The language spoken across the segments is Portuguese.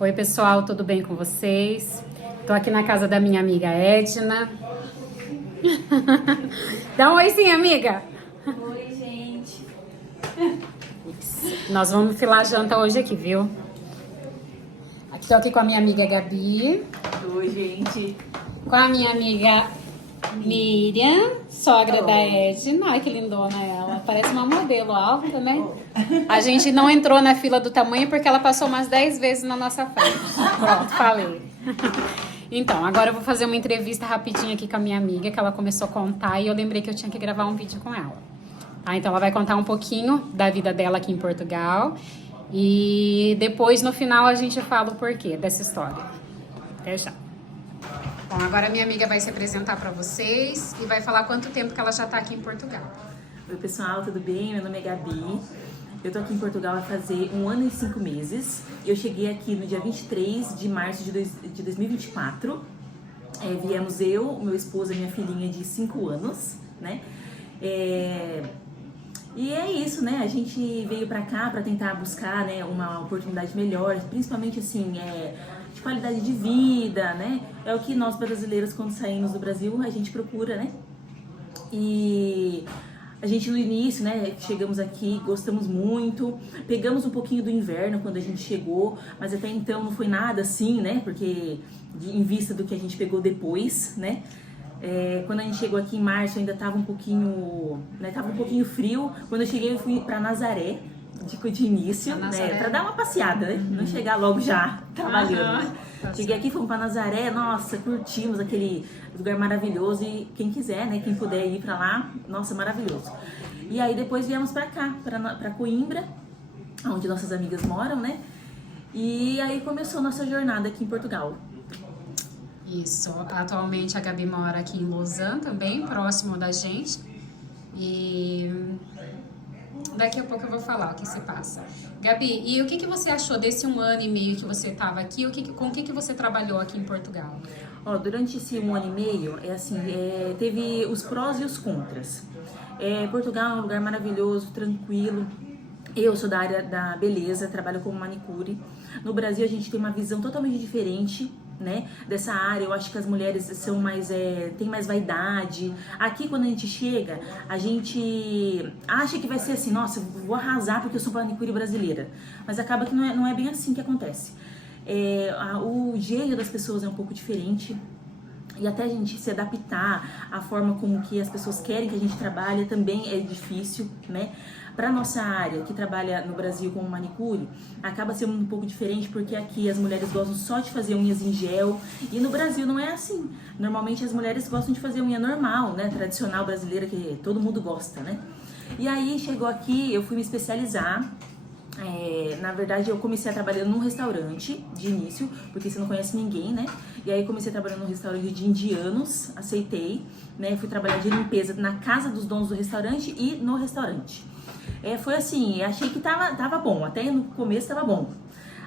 Oi, pessoal, tudo bem com vocês? Tô aqui na casa da minha amiga Edna. Dá um oi sim, amiga. Oi, gente. Nós vamos filar a janta hoje aqui, viu? Tô aqui com a minha amiga Gabi, Oi, gente. com a minha amiga Miriam, sogra da Edna. Ai, que lindona ela. Parece uma modelo alta, né? A gente não entrou na fila do tamanho porque ela passou umas 10 vezes na nossa frente. Pronto, falei. Então, agora eu vou fazer uma entrevista rapidinha aqui com a minha amiga, que ela começou a contar e eu lembrei que eu tinha que gravar um vídeo com ela. Tá? Então, ela vai contar um pouquinho da vida dela aqui em Portugal e depois, no final, a gente fala o porquê dessa história. Até já. Bom, agora a minha amiga vai se apresentar para vocês e vai falar quanto tempo que ela já tá aqui em Portugal. Oi, pessoal, tudo bem? Meu nome é Gabi. Eu tô aqui em Portugal vai fazer 1 ano e 5 meses. Eu cheguei aqui no dia 23 de março de 2024. Viemos eu, meu esposo e minha filhinha de 5 anos, né? E é isso, né? A gente veio pra cá pra tentar buscar, né, uma oportunidade melhor, principalmente assim, de qualidade de vida, né? É o que nós brasileiros, quando saímos do Brasil, a gente procura, né? E a gente no início, né, chegamos aqui, gostamos muito, pegamos um pouquinho do inverno quando a gente chegou, mas até então não foi nada assim, né, porque em vista do que a gente pegou depois, né. Quando a gente chegou aqui em março ainda tava um pouquinho, né, tava um pouquinho frio. Quando eu cheguei eu fui pra Nazaré, de início, né, pra dar uma passeada, né, não chegar logo já trabalhando, né. Cheguei aqui, fomos pra Nazaré, nossa, curtimos aquele lugar maravilhoso e quem quiser, né, quem puder ir pra lá, nossa, maravilhoso. E aí depois viemos pra cá, pra Coimbra, onde nossas amigas moram, né, e aí começou nossa jornada aqui em Portugal. Isso, atualmente a Gabi mora aqui em Lausanne também, próximo da gente. E daqui a pouco eu vou falar o que se passa. Gabi, e o que você achou desse 1 ano e meio que você estava aqui? Com o que você trabalhou aqui em Portugal? Durante esse 1 ano e meio, teve os prós e os contras. Portugal é um lugar maravilhoso, tranquilo. Eu sou da área da beleza, trabalho como manicure. No Brasil a gente tem uma visão totalmente diferente, né, dessa área. Eu acho que as mulheres são mais, têm mais vaidade. Aqui quando a gente chega, a gente acha que vai ser assim, nossa, vou arrasar porque eu sou manicure brasileira. Mas acaba que não é bem assim que acontece. O jeito das pessoas é um pouco diferente. E até a gente se adaptar à forma como que as pessoas querem que a gente trabalhe também é difícil, né? Para nossa área, que trabalha no Brasil como manicure, acaba sendo um pouco diferente porque aqui as mulheres gostam só de fazer unhas em gel e no Brasil não é assim. Normalmente as mulheres gostam de fazer unha normal, né? Tradicional brasileira, que todo mundo gosta, né? E aí chegou aqui, eu fui me especializar. Na verdade, eu comecei a trabalhar num restaurante de início, porque você não conhece ninguém, né? E aí comecei a trabalhar num restaurante de indianos, aceitei, né? Fui trabalhar de limpeza na casa dos donos do restaurante e no restaurante. Foi assim, achei que tava bom, até no começo tava bom.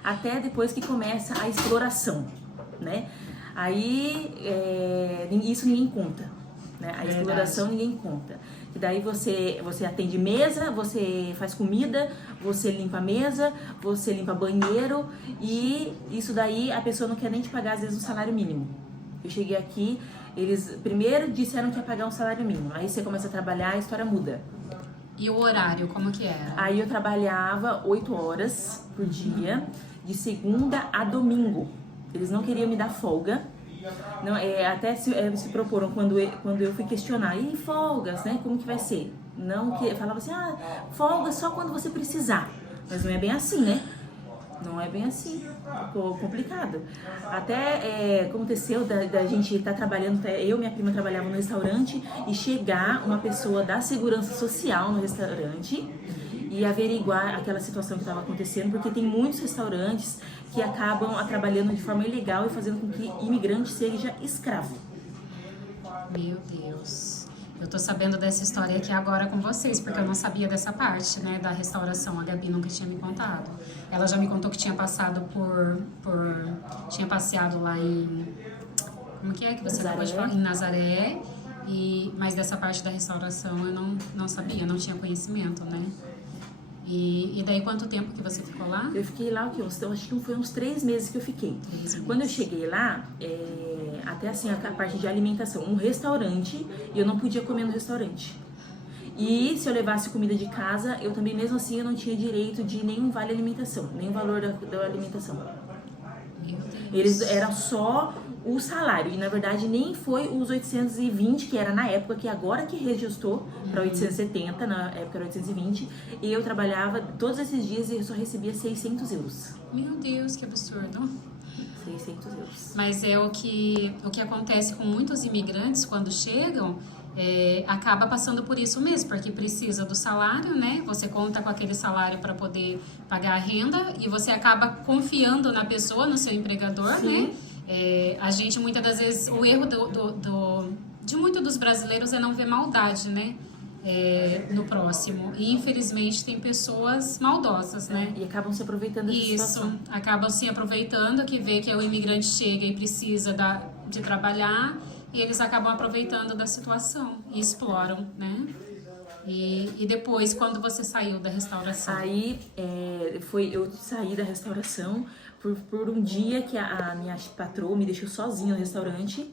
Até depois que começa a exploração, né? Aí, isso ninguém conta, né? A exploração ninguém conta. E daí você atende mesa, você faz comida, você limpa a mesa, você limpa banheiro e isso daí a pessoa não quer nem te pagar às vezes um salário mínimo. Eu cheguei aqui, eles primeiro disseram que ia pagar um salário mínimo, aí você começa a trabalhar, a história muda. E o horário, como que era? Aí eu trabalhava 8 horas por dia, de segunda a domingo. Eles não queriam me dar folga. Não, até se proporam quando eu fui questionar, e folgas, né? Como que vai ser? Não, que falava assim, folga só quando você precisar. Mas não é bem assim, né? Não é bem assim, ficou complicado. Até aconteceu da gente estar trabalhando, eu e minha prima trabalhavam no restaurante e chegar uma pessoa da segurança social no restaurante e averiguar aquela situação que estava acontecendo, porque tem muitos restaurantes que acabam trabalhando de forma ilegal e fazendo com que imigrante seja escravo. Meu Deus. Eu tô sabendo dessa história aqui agora com vocês, porque eu não sabia dessa parte, né, da restauração. A Gabi nunca tinha me contado. Ela já me contou que tinha passado tinha passeado lá em... Como que é que você acabou de falar? Em Nazaré. Mas dessa parte da restauração eu não sabia, não tinha conhecimento, né? E daí quanto tempo que você ficou lá? Eu fiquei lá, eu acho que foi uns 3 meses que eu fiquei. Quando eu cheguei lá, até assim, a parte de alimentação, um restaurante, e eu não podia comer no restaurante. E se eu levasse comida de casa, eu também, mesmo assim, eu não tinha direito de nenhum vale alimentação, nem o valor da alimentação. Eles era só o salário, e na verdade nem foi os 820, que era na época, que agora que reajustou para 870, na época era 820, e eu trabalhava todos esses dias e eu só recebia 600 euros. Meu Deus, que absurdo. 600 euros. Mas é o que acontece com muitos imigrantes quando chegam, acaba passando por isso mesmo, porque precisa do salário, né? Você conta com aquele salário para poder pagar a renda e você acaba confiando na pessoa, no seu empregador, Sim. né? A gente, muitas das vezes, o erro de muitos dos brasileiros é não ver maldade, né? No próximo. E infelizmente tem pessoas maldosas, né? E acabam se aproveitando dessa situação. Isso, acabam se aproveitando, que vê que o imigrante chega e precisa de trabalhar, e eles acabam aproveitando da situação e exploram, né? E depois, quando você saiu da restauração? Aí eu saí da restauração por um dia que a minha patroa me deixou sozinha no restaurante.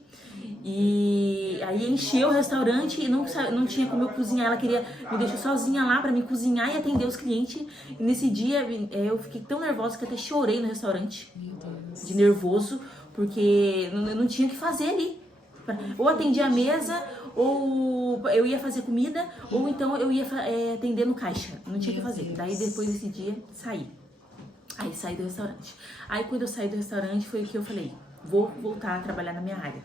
E aí encheu o restaurante e não tinha como eu cozinhar. Ela queria me deixar sozinha lá pra me cozinhar e atender os clientes. E nesse dia eu fiquei tão nervosa que até chorei no restaurante. Meu Deus. De nervoso, porque eu não tinha o que fazer ali. Ou atendia a mesa, ou eu ia fazer comida, ou então eu ia atender no caixa. Não tinha o que fazer. Daí depois desse dia, saí. Aí saí do restaurante. Aí quando eu saí do restaurante foi que eu falei, vou voltar a trabalhar na minha área.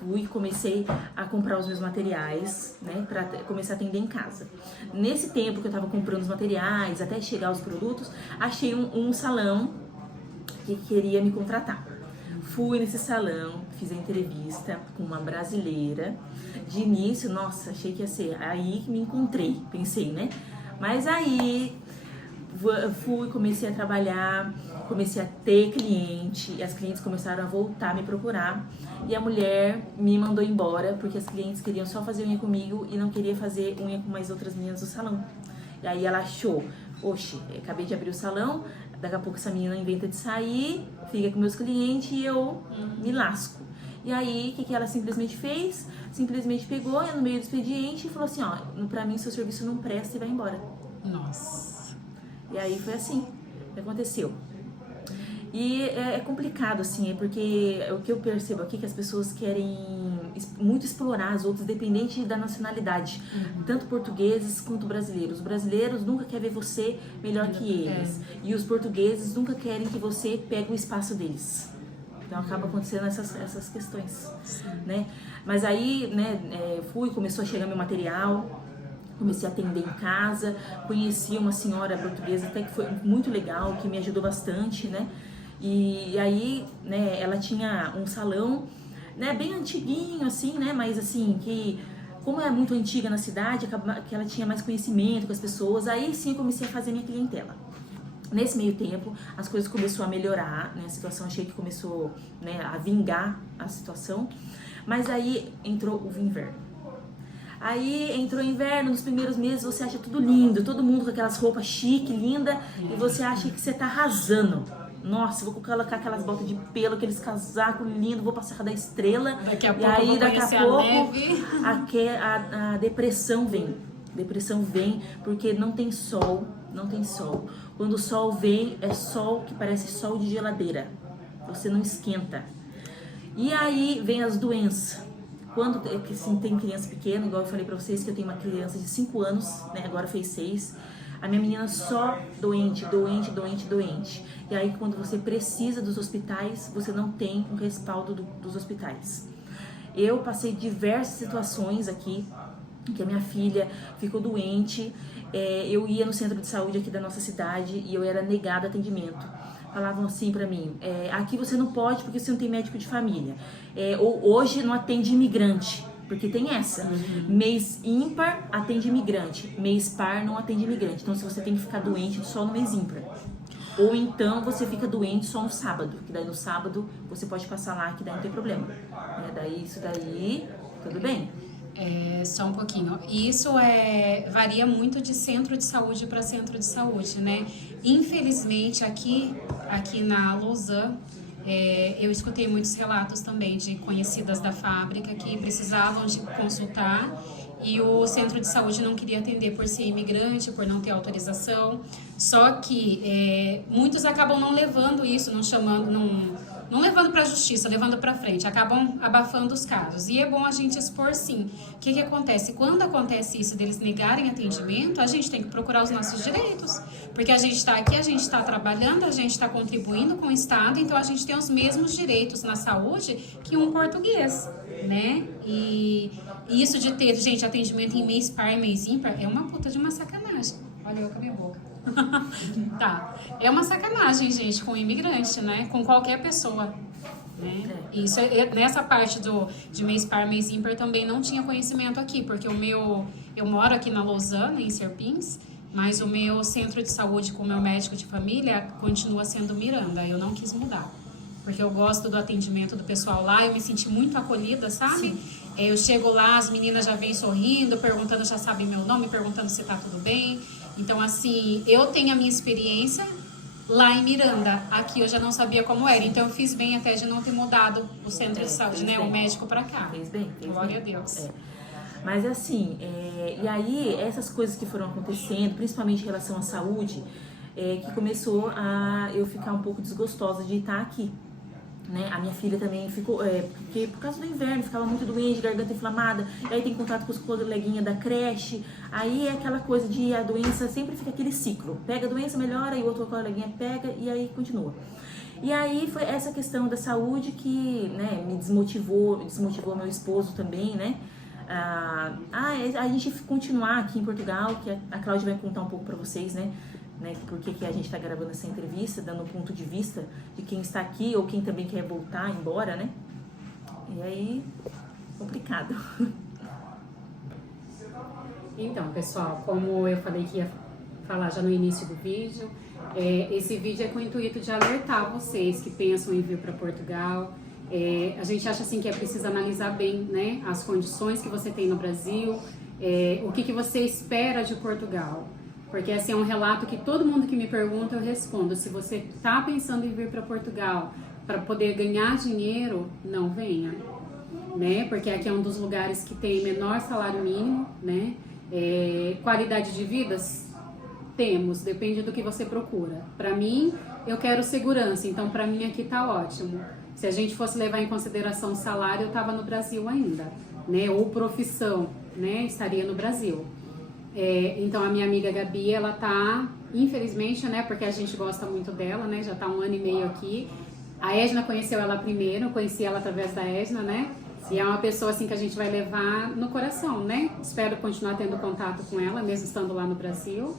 Fui e comecei a comprar os meus materiais, né, pra começar a atender em casa. Nesse tempo que eu tava comprando os materiais, até chegar os produtos, achei um salão que queria me contratar. Fui nesse salão, fiz a entrevista com uma brasileira. De início, nossa, achei que ia ser aí que me encontrei, pensei, né? Mas aí fui, comecei a trabalhar, comecei a ter cliente, e as clientes começaram a voltar a me procurar. E a mulher me mandou embora, porque as clientes queriam só fazer unha comigo e não queria fazer unha com mais outras meninas do salão. E aí ela achou, oxe, acabei de abrir o salão, daqui a pouco essa menina inventa de sair, fica com meus clientes e eu me lasco. E aí, o que ela simplesmente fez? Simplesmente pegou no meio do expediente e falou assim, ó, pra mim seu serviço não presta e vai embora. Nossa. E aí foi assim que aconteceu. E é complicado, assim, porque o que eu percebo aqui é que as pessoas querem muito explorar as outras, dependente da nacionalidade, tanto portugueses quanto brasileiros. Os brasileiros nunca querem ver você melhor que eles, e os portugueses nunca querem que você pegue o espaço deles. Então acaba acontecendo essas questões, né? Mas aí, né, começou a chegar meu material, comecei a atender em casa, conheci uma senhora portuguesa até que foi muito legal, que me ajudou bastante, né? E aí, né, ela tinha um salão, né, bem antiguinho, assim, né, mas assim, que como é muito antiga na cidade, acaba que ela tinha mais conhecimento com as pessoas, aí sim eu comecei a fazer minha clientela. Nesse meio tempo, as coisas começaram a melhorar, né, a situação achei que começou, né, a vingar a situação, mas aí entrou o inverno. Aí entrou o inverno, nos primeiros meses você acha tudo lindo, todo mundo com aquelas roupas chique, linda, e você acha que você tá arrasando. Nossa, vou colocar aquelas botas de pelo, aqueles casacos lindos, vou passar da estrela. Daqui a pouco e aí, vou daqui a conhecer pouco, a neve. a depressão vem. Depressão vem porque não tem sol, não tem sol. Quando o sol vem, é sol que parece sol de geladeira. Você não esquenta. E aí vem as doenças. Quando assim, tem criança pequena, igual eu falei pra vocês que eu tenho uma criança de 5 anos, né, agora fez 6, a minha menina só doente. E aí quando você precisa dos hospitais, você não tem o respaldo dos hospitais. Eu passei diversas situações aqui, que a minha filha ficou doente, eu ia no centro de saúde aqui da nossa cidade e eu era negada atendimento. Falavam assim pra mim, aqui você não pode porque você não tem médico de família. Ou hoje não atende imigrante, porque tem essa. Mês ímpar atende imigrante, mês par não atende imigrante. Então se você tem que ficar doente só no mês ímpar. Ou então você fica doente só no sábado, que daí no sábado você pode passar lá, que daí não tem problema. Daí isso daí, tudo bem. Só um pouquinho. Isso varia muito de centro de saúde para centro de saúde, né? Infelizmente, aqui na Lausanne, eu escutei muitos relatos também de conhecidas da fábrica que precisavam de consultar e o centro de saúde não queria atender por ser imigrante, por não ter autorização. Só que muitos acabam não levando isso, não levando para a justiça, levando para frente, acabam abafando os casos. E é bom a gente expor sim. O que acontece? Quando acontece isso deles negarem atendimento, a gente tem que procurar os nossos direitos. Porque a gente está aqui, a gente está trabalhando, a gente está contribuindo com o Estado, então a gente tem os mesmos direitos na saúde que um português, né? E isso de ter, gente, atendimento em mês par e mês ímpar é uma puta de uma sacanagem. Olha eu com a minha boca. Tá. É uma sacanagem, gente, com o imigrante, né? Com qualquer pessoa. Né? Isso nessa parte de mês par, mês ímpar também não tinha conhecimento aqui, porque eu moro aqui na Lausanne, em Serpins, mas o meu centro de saúde com o meu médico de família continua sendo Miranda. Eu não quis mudar, porque eu gosto do atendimento do pessoal lá, eu me senti muito acolhida, sabe? Sim. Eu chego lá, as meninas já vêm sorrindo, perguntando, já sabem meu nome, perguntando se tá tudo bem. Então, assim, eu tenho a minha experiência lá em Miranda. Aqui eu já não sabia como era. Então, eu fiz bem até de não ter mudado o centro de saúde, né? O médico pra cá. Fez bem. Glória a Deus. Mas, assim, e aí, essas coisas que foram acontecendo, principalmente em relação à saúde, que começou a eu ficar um pouco desgostosa de estar aqui. Né? A minha filha também ficou, porque por causa do inverno, ficava muito doente, garganta inflamada, e aí tem contato com os coleguinhas da creche, aí é aquela coisa de a doença sempre fica aquele ciclo, pega a doença, melhora, e o outro coleguinha pega, e aí continua. E aí foi essa questão da saúde que, né, me desmotivou meu esposo também, né? A gente continuar aqui em Portugal, que a Cláudia vai contar um pouco pra vocês, né? Por que a gente está gravando essa entrevista, dando um ponto de vista de quem está aqui ou quem também quer voltar embora, né? E aí, complicado. Então, pessoal, como eu falei que ia falar já no início do vídeo, esse vídeo é com o intuito de alertar vocês que pensam em vir para Portugal. A gente acha assim que é preciso analisar bem, né, as condições que você tem no Brasil, o que você espera de Portugal. Porque assim, é um relato que todo mundo que me pergunta eu respondo. Se você está pensando em vir para Portugal para poder ganhar dinheiro, não venha, né? Porque aqui é um dos lugares que tem menor salário mínimo, né? Qualidade de vida temos, depende do que você procura. Para mim, eu quero segurança, então para mim aqui tá ótimo. Se a gente fosse levar em consideração o salário, eu estava no Brasil ainda, né? Ou profissão, né? Estaria no Brasil. Então a minha amiga Gabi, ela tá, infelizmente, né, porque a gente gosta muito dela, né, já tá 1 ano e meio aqui. A Edna conheceu ela primeiro, eu conheci ela através da Edna, né, e é uma pessoa assim que a gente vai levar no coração, né. Espero continuar tendo contato com ela, mesmo estando lá no Brasil.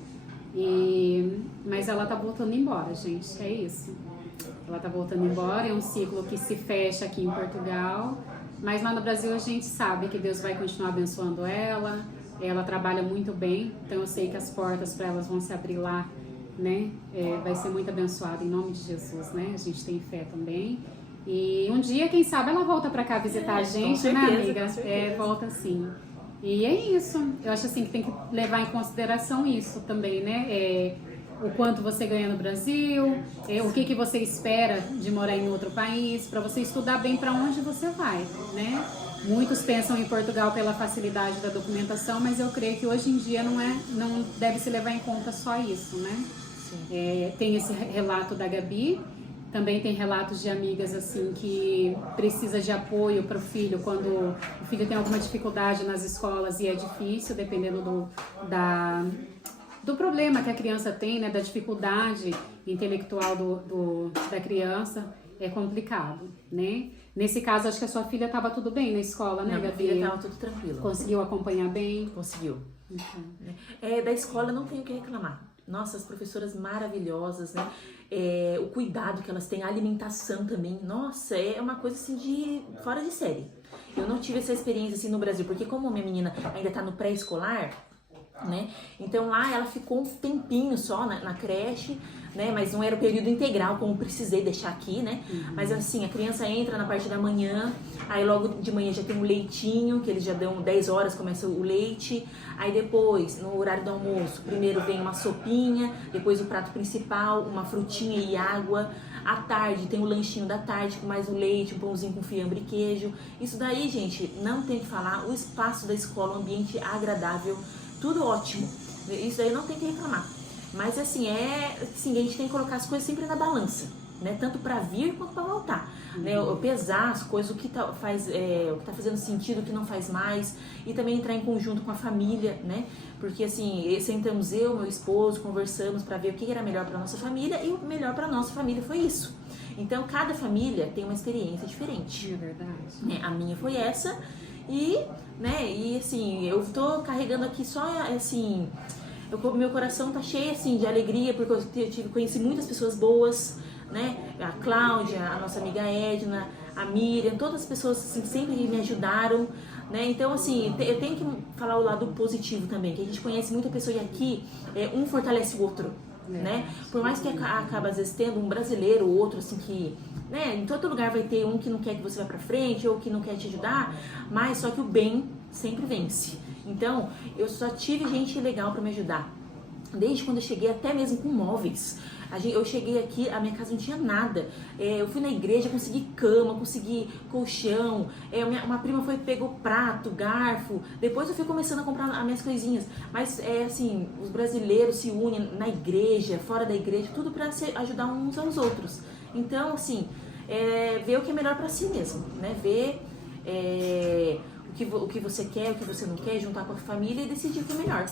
Mas ela tá voltando embora, gente, é isso. Ela tá voltando embora, é um ciclo que se fecha aqui em Portugal, mas lá no Brasil a gente sabe que Deus vai continuar abençoando ela. Ela trabalha muito bem, então eu sei que as portas para elas vão se abrir lá, né? Vai ser muito abençoada em nome de Jesus, né? A gente tem fé também. E um dia, quem sabe, ela volta para cá visitar a gente, certeza, né, amiga? Volta sim. E é isso. Eu acho assim que tem que levar em consideração isso também, né? O quanto você ganha no Brasil, o que você espera de morar em outro país, para você estudar bem para onde você vai, né? Muitos pensam em Portugal pela facilidade da documentação, mas eu creio que hoje em dia não deve se levar em conta só isso, né? Tem esse relato da Gabi, também tem relatos de amigas assim que precisa de apoio para o filho quando o filho tem alguma dificuldade nas escolas e é difícil, dependendo do problema que a criança tem, né? Da dificuldade intelectual da criança. É complicado, né? Nesse caso, acho que a sua filha estava tudo bem na escola, né, Gabi? Minha filha estava tudo tranquilo. Conseguiu acompanhar bem? Conseguiu. Da escola não tenho o que reclamar. Nossa, as professoras maravilhosas, né? O cuidado que elas têm, a alimentação também. Nossa, é uma coisa assim de fora de série. Eu não tive essa experiência assim no Brasil, porque como a minha menina ainda está no pré-escolar, né? Então lá ela ficou um tempinho só na creche, né? Mas não era o período integral, como precisei deixar aqui, né? Mas assim, a criança entra na parte da manhã, aí logo de manhã já tem um leitinho, que eles já dão 10 horas, começa o leite. Aí depois, no horário do almoço, primeiro vem uma sopinha, depois o prato principal, uma frutinha e água. À tarde tem o lanchinho da tarde, com mais um leite, um pãozinho com fiambre e queijo. Isso daí, gente, não tem o que falar. O espaço da escola, o ambiente agradável, tudo ótimo. Isso daí não tem que reclamar. Mas assim, assim, a gente tem que colocar as coisas sempre na balança, né? Tanto para vir quanto para voltar, né? Pesar as coisas, o que tá fazendo sentido, o que não faz mais, e também entrar em conjunto com a família, né? Porque assim, sentamos eu, meu esposo, conversamos para ver o que era melhor para nossa família, e o melhor para nossa família foi isso. Então, cada família tem uma experiência diferente. É verdade. Né? A minha foi essa, e assim, eu tô carregando aqui só assim. Meu coração tá cheio assim de alegria, porque eu conheci muitas pessoas boas, né? A Cláudia, a nossa amiga Edna, a Miriam, todas as pessoas assim, sempre me ajudaram, né? Então assim, eu tenho que falar o lado positivo também, que a gente conhece muita pessoa e aqui um fortalece o outro, né? Por mais que acaba às vezes tendo um brasileiro ou outro assim que, né? Em todo lugar vai ter um que não quer que você vá pra frente ou que não quer te ajudar, mas só que o bem sempre vence. Então, eu só tive gente legal para me ajudar. Desde quando eu cheguei, até mesmo com móveis. Eu cheguei aqui, a minha casa não tinha nada. Eu fui na igreja, consegui cama, consegui colchão. Uma prima pegou prato, garfo. Depois eu fui começando a comprar as minhas coisinhas. Mas, assim, os brasileiros se unem na igreja, fora da igreja, tudo para ajudar uns aos outros. Então, assim, ver o que é melhor para si mesmo, né? Ver o que você quer, o que você não quer, juntar com a família e decidir o que é melhor.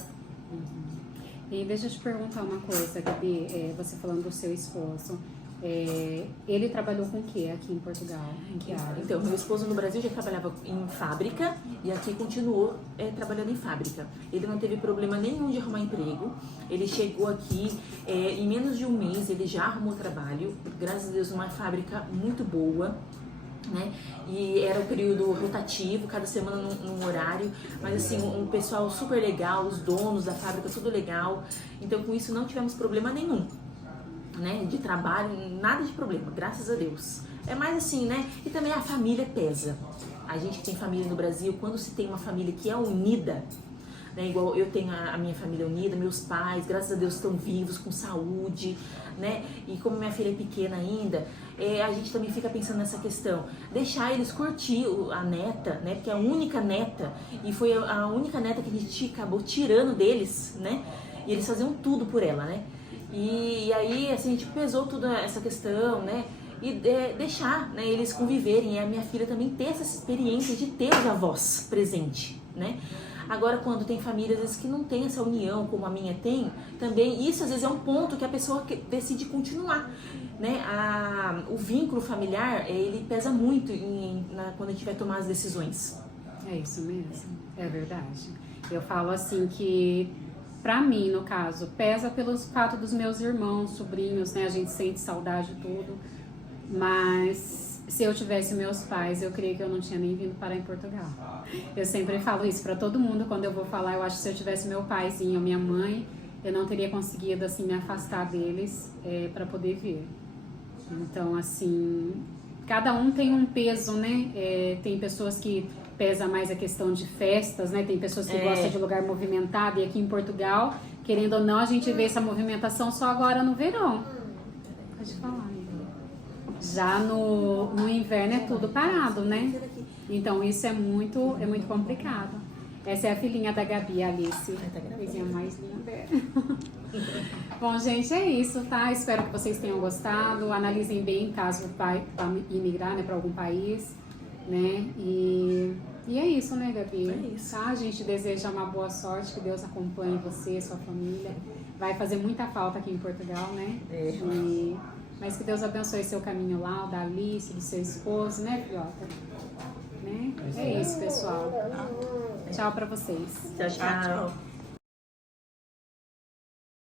E deixa eu te perguntar uma coisa, Gabi, você falando do seu esposo, ele trabalhou com o que aqui em Portugal? Em que área? Então, meu esposo no Brasil já trabalhava em fábrica e aqui continuou trabalhando em fábrica. Ele não teve problema nenhum de arrumar emprego, ele chegou aqui, em menos de um mês ele já arrumou trabalho, graças a Deus uma fábrica muito boa. Né? E era um período rotativo, cada semana num horário, mas assim, um pessoal super legal, os donos da fábrica, tudo legal. Então com isso não tivemos problema nenhum, né? De trabalho, nada de problema, graças a Deus. É mais assim, né? E também a família pesa. A gente que tem família no Brasil, quando se tem uma família que é unida, né? Igual eu tenho a minha família unida, meus pais, graças a Deus, estão vivos, com saúde, né? E como minha filha é pequena ainda, a gente também fica pensando nessa questão, deixar eles curtir a neta, né? Porque é a única neta, e foi a única neta que a gente acabou tirando deles, né? E eles faziam tudo por ela, né? E aí, assim, a gente pesou toda essa questão, né? E deixar, né, eles conviverem, e a minha filha também ter essa experiência de ter os avós presente, né? Agora, quando tem famílias às vezes, que não tem essa união, como a minha tem, também isso às vezes é um ponto que a pessoa decide continuar, né? O vínculo familiar, ele pesa muito quando a gente vai tomar as decisões. É isso mesmo, é verdade. Eu falo assim que, pra mim, no caso, pesa pelo fato dos meus irmãos, sobrinhos, né? A gente sente saudade e tudo, mas se eu tivesse meus pais, eu creio que eu não tinha nem vindo parar em Portugal. Eu sempre falo isso pra todo mundo quando eu vou falar. Eu acho que se eu tivesse meu paizinho, minha mãe, eu não teria conseguido assim me afastar deles para poder vir. Então, assim, cada um tem um peso, né? Tem pessoas que pesa mais a questão de festas, né? Tem pessoas que gostam de lugar movimentado, e aqui em Portugal, querendo ou não, a gente vê essa movimentação só agora no verão. Pode falar. Já no inverno é tudo parado, né? Então isso é muito complicado. Essa é a filhinha da Gabi, a Alice. A coisinha mais linda. Bom, gente, é isso, tá? Espero que vocês tenham gostado. Analisem bem caso vai imigrar, né, para algum país, né? E é isso, né, Gabi? É isso. Tá? A gente deseja uma boa sorte, que Deus acompanhe você, sua família. Vai fazer muita falta aqui em Portugal, né? Mas que Deus abençoe seu caminho lá, o da Alice, do seu esposo, né, filhota? Né? É isso, pessoal. Tchau pra vocês. Tchau, tchau.